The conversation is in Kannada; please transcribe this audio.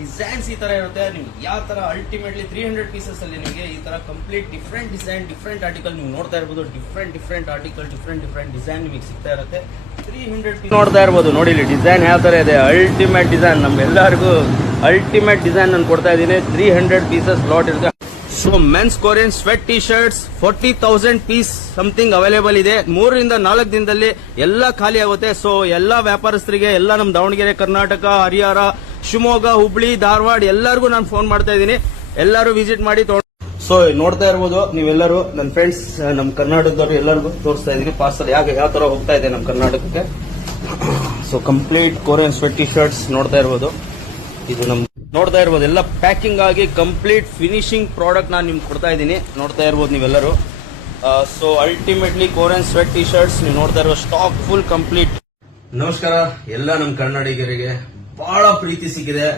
ಡಿಸೈನ್ಸ್ ಈ ತರ ಇರುತ್ತೆ. ನಿಮ್ಗೆ ಯಾವ ತರ ಅಲ್ಟಿಮೇಟ್ಲಿ 300 ಪೀಸಸ್ ಅಲ್ಲಿ ನಿಮಗೆ ಈ ತರ complete different design, different article ನೀವು ನೋಡ್ತಾ ಇರ್ಬೋದು. ಡಿಫ್ರೆಂಟ್ ಆರ್ಟಿಕಲ್, ಡಿಫ್ರೆಂಟ್ ಡಿಸೈನ್ ನಿಮಗೆ ಸಿಗ್ತಾ ಇರುತ್ತೆ. 300 ಪೀಸ್ ನೋಡ್ತಾ ಇರ್ಬೋದು. ನೋಡಿ ಇಲ್ಲಿ ಡಿಸೈನ್ ಯಾವ ತರ ಇದೆ, ಅಲ್ಟಿಮೇಟ್ ಡಿಸೈನ್. ನಮ್ಗೆಲ್ಲರಿಗೂ ಅಲ್ಟಿಮೇಟ್ ಡಿಸೈನ್ ನಾನು ಕೊಡ್ತಾ ಇದ್ದೀನಿ. 300 ಪೀಸಸ್ ಲಾಟ್ ಇರುತ್ತೆ. So men's Korean sweat T shirts 40,000 piece something available ಇದೆ. 3 ರಿಂದ 4 ದಿನದಲ್ಲಿ ಎಲ್ಲ ಖಾಲಿ ಆಗುತ್ತೆ. ಸೊ ಎಲ್ಲಾ ವ್ಯಾಪಾರಸ್ಥರಿಗೆ, ಎಲ್ಲ ನಮ್ಮ ದಾವಣಗೆರೆ, ಕರ್ನಾಟಕ, ಹರಿಹರ, ಶಿವಮೊಗ್ಗ, ಹುಬ್ಳಿ, ಧಾರವಾಡ ಎಲ್ಲರಿಗೂ ನಾನು ಫೋನ್ ಮಾಡ್ತಾ ಇದ್ದೀನಿ. ಎಲ್ಲರೂ ವಿಸಿಟ್ ಮಾಡಿ ಸೊ ನೋಡ್ತಾ ಇರ್ಬೋದು ನೀವೆಲ್ಲರೂ. ನನ್ನ ಫ್ರೆಂಡ್ಸ್, ನಮ್ಮ ಕರ್ನಾಟಕದವರು ಎಲ್ಲರಿಗೂ ತೋರಿಸ್ತಾ ಇದ್ದೀನಿ ಪಾರ್ಸಲ್ ಯಾವ ತರ ಹೋಗ್ತಾ ಇದೆ ನಮ್ಮ ಕರ್ನಾಟಕಕ್ಕೆ. So complete Korean sweat T shirts ನೋಡ್ತಾ ಇರ್ಬೋದು. ಇದು ನಮ್ ನೋಡ್ತಾ ಇರ್ಬೋದು ಎಲ್ಲ ಪ್ಯಾಕಿಂಗ್ ಆಗಿ ಕಂಪ್ಲೀಟ್ ಫಿನಿಶಿಂಗ್ ಪ್ರಾಡಕ್ಟ್ ನಾನು ನಿಮ್ಗೆ ಕೊಡ್ತಾ ಇದ್ದೀನಿ. ನೋಡ್ತಾ ಇರ್ಬೋದು ನೀವೆಲ್ಲರೂ. So ultimately Korean sweat T shirts ನೀವು ನೋಡ್ತಾ ಇರೋ ಸ್ಟಾಕ್ ಫುಲ್ ಕಂಪ್ಲೀಟ್. ನಮಸ್ಕಾರ ಎಲ್ಲ ನಮ್ಮ ಕನ್ನಡಿಗರಿಗೆ. ಬಹಳ ಪ್ರೀತಿ ಸಿಕ್ಕಿದೆ.